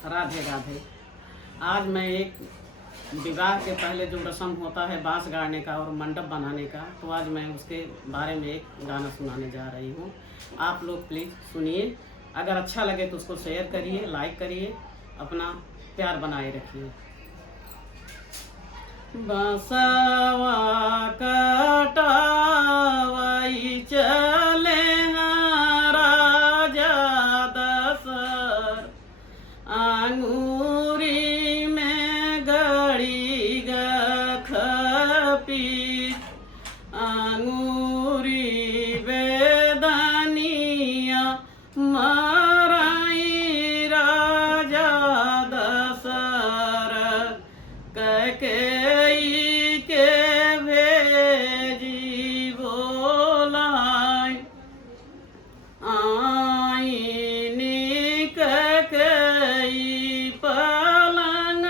राधे राधे। आज मैं एक विवाह के पहले जो रस्म होता है बांस गाड़ने का और मंडप बनाने का, तो आज मैं उसके बारे में एक गाना सुनाने जा रही हूँ। आप लोग प्लीज़ सुनिए। अगर अच्छा लगे तो उसको शेयर करिए, लाइक करिए, अपना प्यार बनाए रखिए। बसवा कटावई चले हैं राजा दशर, आंगूरी में गड़ी गखपी, आंगूरी वेदनिया मराई राजा दशर, कैकेयी के भेजी बोलाई, आईनी कैकेयी पलंग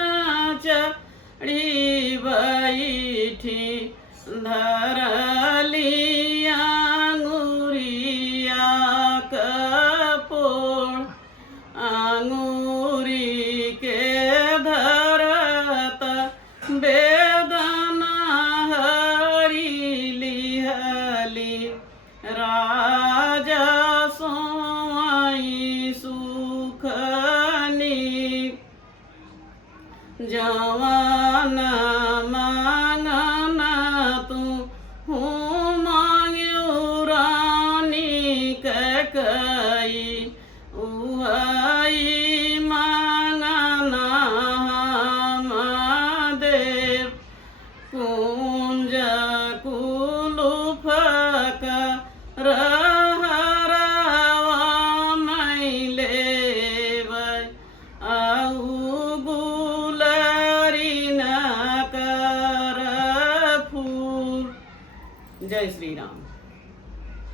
चढ़ी बैठी, धरली आंगुरिया कपोड़, आंगुरी के धरत वेदना हरी लिहली, राजा सोई सुखनी, जवान मांगना तू हूँ मांग्यो रानी कैकेयी, उहई मांगना हम देव, कुंज कुलूप रहरवा मैं लेबै, आऊ गुलरी न कर फूल। जय श्री राम।